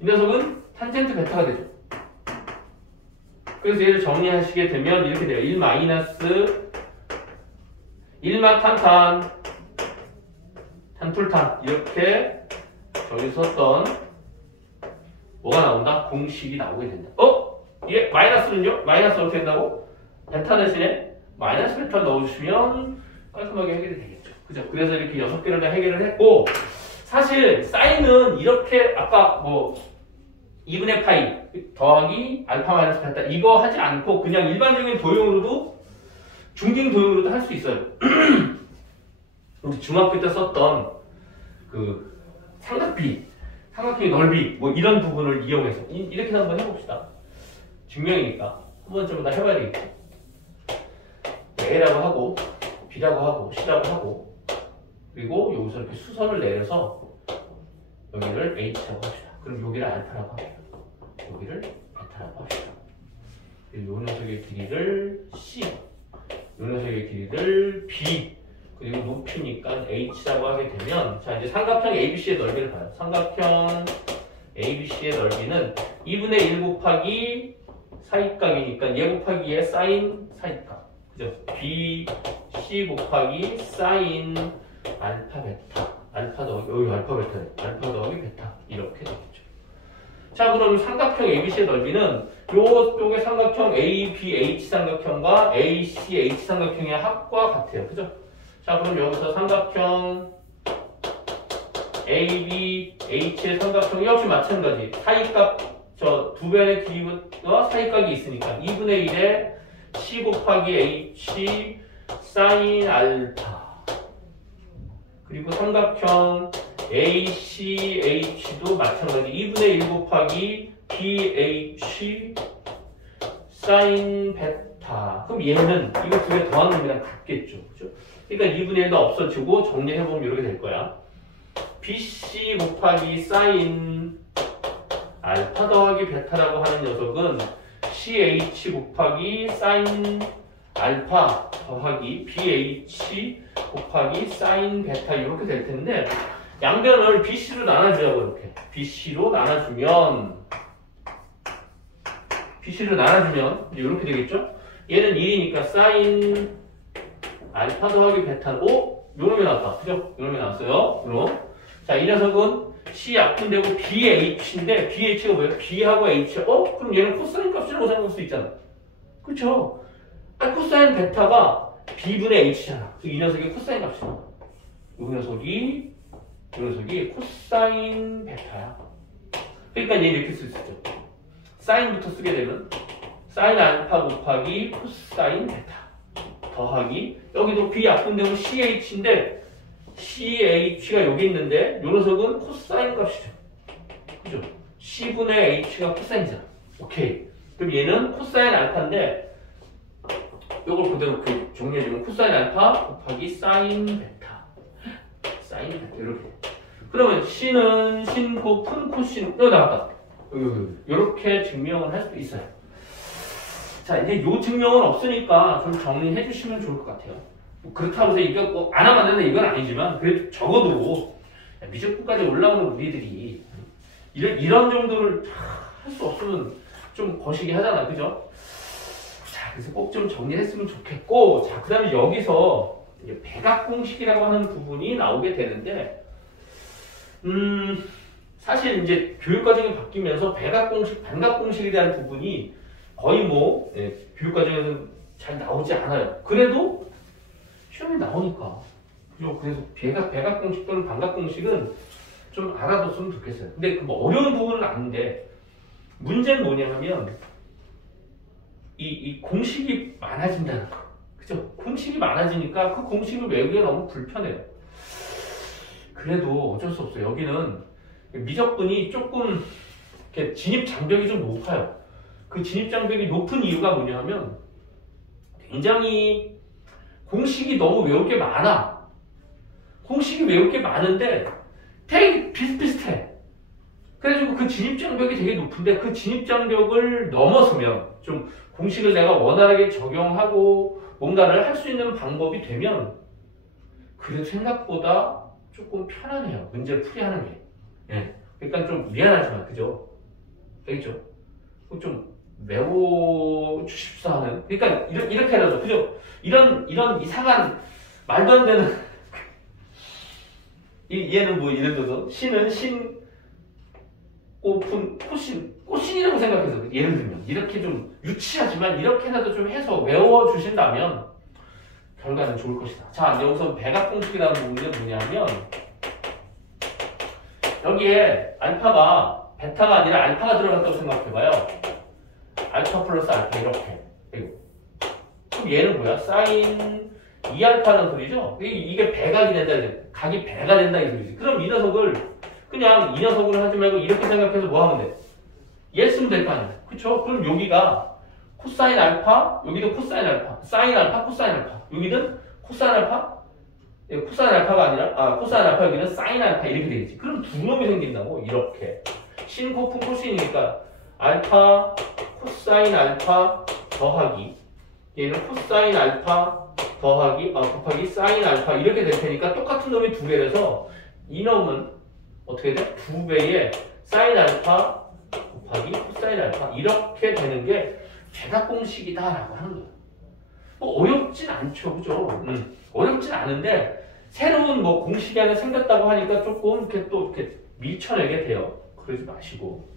이 녀석은 탄젠트 베타가 되죠. 그래서 얘를 정리하시게 되면 이렇게 돼요. 1 마이너스 1마 탄탄 탄툴탄 이렇게 저기 썼던 뭐가 나온다? 공식이 나오게 된다. 이게 마이너스는요? 마이너스 어떻게 된다고? 베타 대신에 마이너스 베타를 넣어주시면 깔끔하게 해결이 되겠죠. 그죠? 그래서 이렇게 6개를 다 해결을 했고 사실 사인은 이렇게 아까 2분의 파이 더하기 알파 마이너스 베타 이거 하지 않고 그냥 일반적인 도형으로도 중딩 도형으로도 할 수 있어요. 우리 중학교 때 썼던 그 삼각비 넓이 이런 부분을 이용해서 이렇게 한번 해봅시다. 증명이니까 한 번쯤은 다 해봐야 되겠죠. A라고 하고 B라고 하고 C라고 하고 그리고 여기서 이렇게 수선을 내려서 여기를 H라고 합시다. 그럼 여기를 알파라고 합시다. 여기를 베타라고 합시다. 그리고 요 녀석의 길이를 C, 요 녀석의 길이를 B, 그리고 높이니까 H라고 하게 되면 자 이제 삼각형 ABC의 넓이를 봐요. 삼각형 ABC의 넓이는 2분의 1 곱하기 사익각이니까 얘 곱하기 얘 사인 사익각 그죠? BC 곱하기 사인 알파 베타 알파 더하기 여기 알파 베타네 알파 더하기 베타 이렇게 되겠죠. 자 그럼 삼각형 ABC의 넓이는 요쪽의 삼각형 ABH 삼각형과 ACH 삼각형의 합과 같아요. 그죠? 자, 그럼 여기서 삼각형 ABH의 삼각형 역시 마찬가지. 사이값, 저 두 변의 길이와 사이각이 있으니까 2분의 1에 C 곱하기 H 사인 알파. 그리고 삼각형 ACH도 마찬가지. 2분의 1 곱하기 BH 사인 베타. 그럼 얘는 이거 두 개 더하는 놈이랑 같겠죠. 그죠? 그러니까 2분의 1도 없어지고 정리해보면 이렇게 될 거야. BC 곱하기 사인 알파 더하기 베타라고 하는 녀석은 CH 곱하기 사인 알파 더하기 BH 곱하기 사인 베타 이렇게 될 텐데 양변을 BC로 나눠주자고 이렇게 BC로 나눠주면 이렇게 되겠죠? 얘는 1이니까 사인 알파 더하기 베타는 요놈이 나왔다. 그죠? 요놈이 나왔어요. 요놈. 자, 이 녀석은 C 약분되고 BH인데 BH가 뭐예요? B하고 H. 그럼 얘는 코사인 값이라고 생각할 수 있잖아. 그쵸? 코사인 베타가 B분의 H잖아. 이 녀석이 코사인 값이야. 이 녀석이 코사인 베타야. 그러니까 얘 이렇게 쓸 수 있죠. 사인부터 쓰게 되면 사인 알파 곱하기 코사인 베타 더하기 여기도 B 약분되고 CH인데 CH가 여기 있는데 요 녀석은 코사인 값이죠. 그죠? C분의 H가 코사인이잖아. 오케이. 그럼 얘는 코사인 알파인데 요걸 그대로 정리해주면 코사인 알파 곱하기 사인 베타. 사인 베타 이렇게. 그러면 C는 신고 푼 코신 여기 나왔다. 이렇게 증명을 할 수도 있어요. 자, 이제 요 증명은 없으니까 좀 정리해 주시면 좋을 것 같아요. 그렇다고 해서 이거 꼭 안 하면 안 된다 이건 아니지만 그래도 적어도 미적분까지 올라오는 우리들이 이런 정도를 할 수 없으면 좀 거시기 하잖아. 그죠? 자, 그래서 꼭 좀 정리했으면 좋겠고 자, 그 다음에 여기서 이제 백악공식이라고 하는 부분이 나오게 되는데 사실 이제 교육과정이 바뀌면서 백악공식, 반각공식에 대한 부분이 거의 교육과정에서는 잘 나오지 않아요. 그래도 시험에 나오니까. 그죠? 그래서 백악공식 또는 반각공식은 좀 알아뒀으면 좋겠어요. 근데 뭐 어려운 부분은 아닌데, 문제는 뭐냐면, 이 공식이 많아진다는 거. 그죠? 공식이 많아지니까 그 공식을 외우기가 너무 불편해요. 그래도 어쩔 수 없어요. 여기는 미적분이 조금 이렇게 진입 장벽이 좀 높아요. 그 진입 장벽이 높은 이유가 뭐냐면, 굉장히 공식이 너무 외울 게 많아. 공식이 외울 게 많은데 되게 비슷비슷해. 그래가지고 그 진입장벽이 되게 높은데 그 진입장벽을 넘어서면 좀 공식을 내가 원활하게 적용하고 뭔가를 할 수 있는 방법이 되면 그래도 생각보다 조금 편하네요. 문제를 풀이하는 게. 예. 그러니까 좀 미안하지만 그죠? 알겠죠? 좀 외워주십사 하는. 그러니까 이렇게 하죠. 그죠? 이런 이상한 말도 안 되는 얘는 뭐 이런 거죠. 신은 신 꽃은 꽃신이라고 생각해서 예를 들면 이렇게 좀 유치하지만 이렇게라도 좀 해서 외워주신다면 결과는 좋을 것이다. 자, 여기서 백악공식이라는 부분은 뭐냐면 여기에 알파가 베타가 아니라 알파가 들어갔다고 생각해봐요. 알파 플러스 알파 이렇게. 그럼 얘는 뭐야? 사인 2알파는 소리죠? 이게 배각이 된다. 각이 배가 된다 이 소리지. 그럼 이 녀석을 그냥 이 녀석을 하지 말고 이렇게 생각해서 뭐 하면 돼? 얘 쓰면 될 거 아니야. 그쵸? 그럼 여기가 코사인 알파, 여기도 코사인 알파, 사인 알파, 코사인 알파. 여기는 코사인 알파, 코사인 알파가 아니라 코사인 알파 여기는 사인 알파 이렇게 되겠지. 그럼 두 놈이 생긴다고 이렇게. 신, 코푼, 코신이니까 알파, 코사인 알파 더하기 얘는 코사인 알파 더하기 곱하기 사인 알파 이렇게 될 테니까 똑같은 놈이 두 배라서 이 놈은 어떻게 돼? 두 배의 사인 알파 곱하기 코사인 알파 이렇게 되는 게 백악공식이다라고 하는 거예요. 뭐 어렵진 않죠, 그죠? 어렵진 않은데 새로운 뭐 공식이 하나 생겼다고 하니까 조금 이렇게 또 이렇게 밀쳐내게 돼요. 그러지 마시고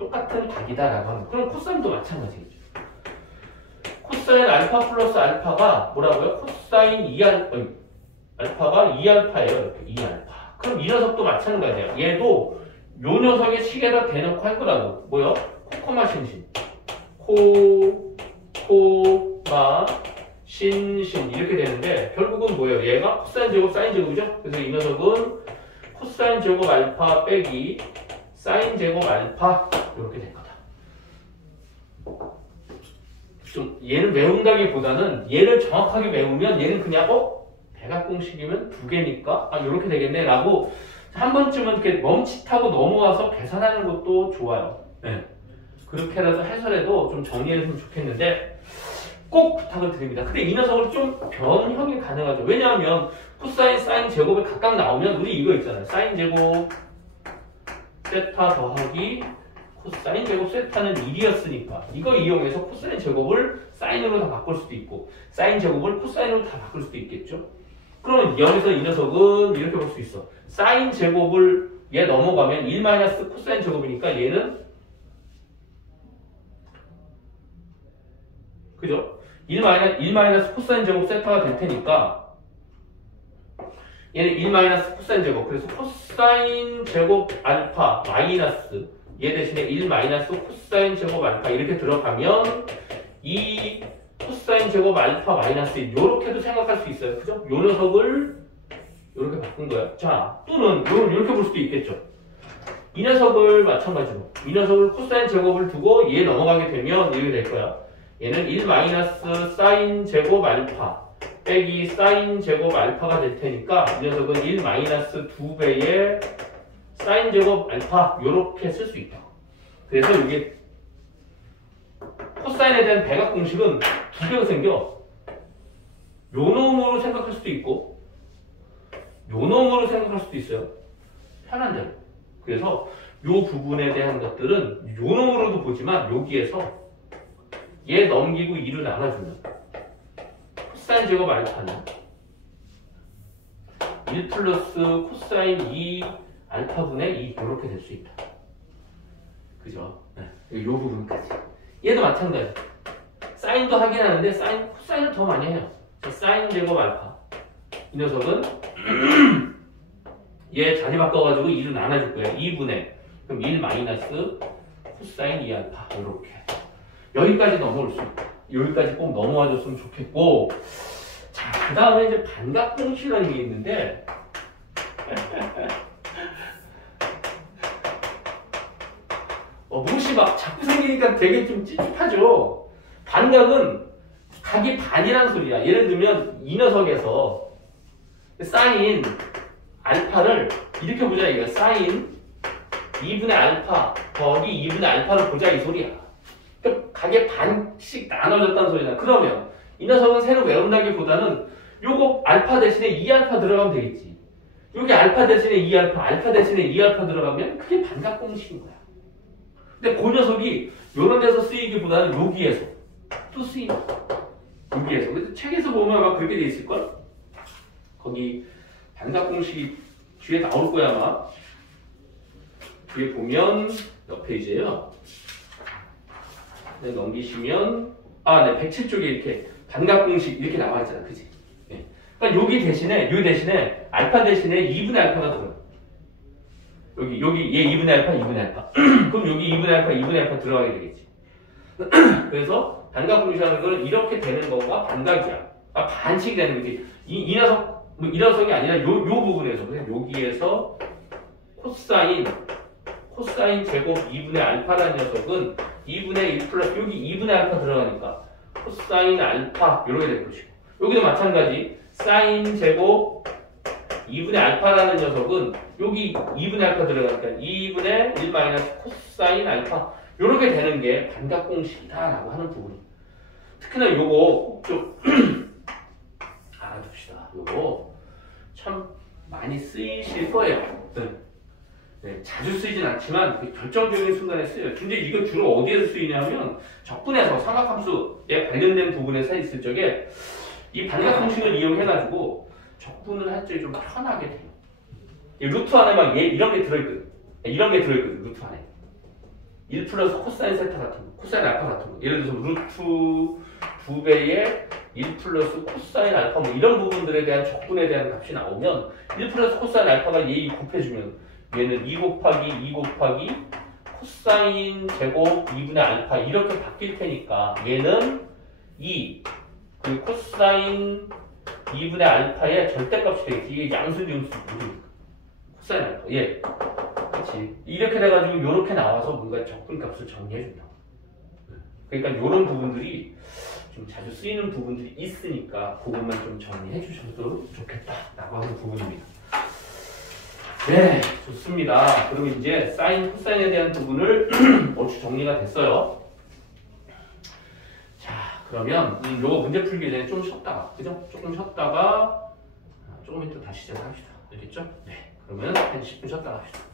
똑같은 각이다라고 하는 거. 그럼 코사인도 마찬가지겠죠. 코사인 알파 플러스 알파가 뭐라고요? 코사인 2알파, 알파가 2알파예요. 이렇게 2알파. 그럼 이 녀석도 마찬가지야. 얘도 요 녀석의 시계가 대놓고 할 거라고. 뭐요? 코코마 신신. 코마 신신 이렇게 되는데 결국은 뭐예요? 얘가 코사인 제곱 사인 제곱이죠? 그래서 이 녀석은 코사인 제곱 알파 빼기 사인 제곱 알파 이렇게 될 거다. 좀 얘를 외운다기보다는 얘를 정확하게 외우면 얘는 그냥 대각공식이면 두 개니까 이렇게 되겠네 라고 한 번쯤은 이렇게 멈칫하고 넘어와서 계산하는 것도 좋아요. 네. 그렇게라도 해설해도 좀 정리했으면 좋겠는데 꼭 부탁을 드립니다. 근데 이 녀석을 좀 변형이 가능하죠. 왜냐하면 코사인, 사인 제곱이 각각 나오면 우리 이거 있잖아요. 사인 제곱 세타 더하기 코사인 제곱 세타는 1이었으니까 이거 이용해서 코사인 제곱을 사인으로 다 바꿀 수도 있고 사인 제곱을 코사인으로 다 바꿀 수도 있겠죠. 그러면 여기서 이 녀석은 이렇게 볼 수 있어. 사인 제곱을 얘 넘어가면 1 마이너스 코사인 제곱이니까 얘는 그죠? 1 마이너스 코사인 제곱 세타가 될 테니까 얘는 1 마이너스 코사인 제곱. 그래서 코사인 제곱 알파 마이너스 얘 대신에 1 마이너스 코사인 제곱 알파 이렇게 들어가면 이 코사인 제곱 알파 마이너스 이렇게도 생각할 수 있어요. 그죠? 요 녀석을 이렇게 바꾼 거야. 자, 또는 이렇게 볼 수도 있겠죠. 이 녀석을 마찬가지로 이 녀석을 코사인 제곱을 두고 얘 넘어가게 되면 이렇게 될 거야. 얘는 1 마이너스 사인 제곱 알파 빼기 사인 제곱 알파가 될 테니까 이 녀석은 1 마이너스 2배의 사인 제곱 알파 이렇게 쓸 수 있다. 그래서 이게 코사인에 대한 배각 공식은 두 개가 생겨. 요 놈으로 생각할 수도 있고 요 놈으로 생각할 수도 있어요. 편한 대로. 그래서 요 부분에 대한 것들은 요 놈으로도 보지만 여기에서 얘 넘기고 2를 나눠주면 코사인 제곱 알파는 1 플러스 코사인 2 알파분의 2 이렇게 될 수 있다. 그죠? 네. 요 부분까지. 얘도 마찬가지. 사인도 하긴 하는데 코사인을 더 많이 해요. 사인 제곱 알파. 이 녀석은 얘 자리 바꿔가지고 2를 나눠줄 거예요. 2분의 그럼 1 마이너스 코사인 2 알파 이렇게. 여기까지 넘어올 수 있다. 여기까지 꼭 넘어와줬으면 좋겠고 자, 그 다음에 이제 반각공식이라는 게 있는데 무엇이 막 자꾸 생기니까 되게 좀 찝찝하죠. 반각은 각이 반이라는 소리야. 예를 들면 이 녀석에서 사인 알파를 이렇게 보자 이거 사인 2분의 알파 더하기 2분의 알파를 보자 이 소리야. 그러니까 각의 반씩 나눠졌다는 소리잖아. 그러면 이 녀석은 새로 외운다기보다는 요거 알파 대신에 2알파 들어가면 되겠지. 여기 알파 대신에 2알파, 알파 대신에 2알파 들어가면 그게 반각공식인 거야. 근데 그 녀석이 요런 데서 쓰이기보다는 여기에서 또 쓰인다. 여기에서. 근데 책에서 보면 아마 그렇게 돼 있을걸? 거기 반각공식이 뒤에 나올 거야 아마. 뒤에 보면 몇 페이지예요? 네, 넘기시면 네, 107쪽에 이렇게 반각공식 이렇게 나와 있잖아. 그지? 네. 그러니까 여기 대신에 요 대신에 알파 대신에 2분의 알파가 들어요. 여기 얘 2분의 알파, 2분의 알파. 그럼 여기 2분의 알파, 2분의 알파 들어가게 되겠지. 그래서 반각공식이라는 건 이렇게 되는 거가 반각이야. 반씩 되는 거지. 이 녀석이 아니라 요 부분에서 그냥 여기에서 코사인 제곱 2분의 알파라는 녀석은 2분의 1 플러스 여기 2분의 알파 들어가니까 코사인 알파 이렇게 될 것이고 여기도 마찬가지 사인 제곱 2분의 알파라는 녀석은 여기 2분의 알파 들어가니까 2분의 1 마이너스 코사인 알파 이렇게 되는 게 반각공식이다라고 하는 부분이에요. 특히나 요거 꼭 좀 알아둡시다. 요거 참 많이 쓰이실 거예요. 네, 자주 쓰이진 않지만 결정적인 순간에 쓰여요. 근데 이거 주로 어디에서 쓰이냐면 적분에서 삼각함수에 관련된 부분에서 있을 적에 이 반각공식을 이용해가지고 적분을 할 적이 좀 편하게 돼요. 이 루트 안에 막 이런 게 들어있거든. 이런 게 들어있거든, 루트 안에. 1 플러스 코사인 세타 같은 거, 코사인 알파 같은 거. 예를 들어서 루트 2배의 1 플러스 코사인 알파 뭐 이런 부분들에 대한 적분에 대한 값이 나오면 1 플러스 코사인 알파가 얘 곱해주면 얘는 2 곱하기 2 곱하기 코사인 제곱 2분의 알파 이렇게 바뀔 테니까 얘는 2 그 코사인 2분의 알파의 절대값이 되겠지. 이게 양수중수 코사인 알파 예. 그치. 이렇게 돼가지고 이렇게 나와서 뭔가 적분값을 정리해준다. 그러니까 이런 부분들이 좀 자주 쓰이는 부분들이 있으니까 그것만 좀 정리해 주셔도 좋겠다라고 하는 부분입니다. 네, 좋습니다. 그럼 이제 사인, 코사인에 대한 부분을 얼추 정리가 됐어요. 자, 그러면 요거 문제 풀기 전에 좀 쉬었다가, 그죠? 조금 쉬었다가 조금 이따 다시 시작합시다. 알겠죠? 네, 그러면 한 10분 쉬었다가 합시다.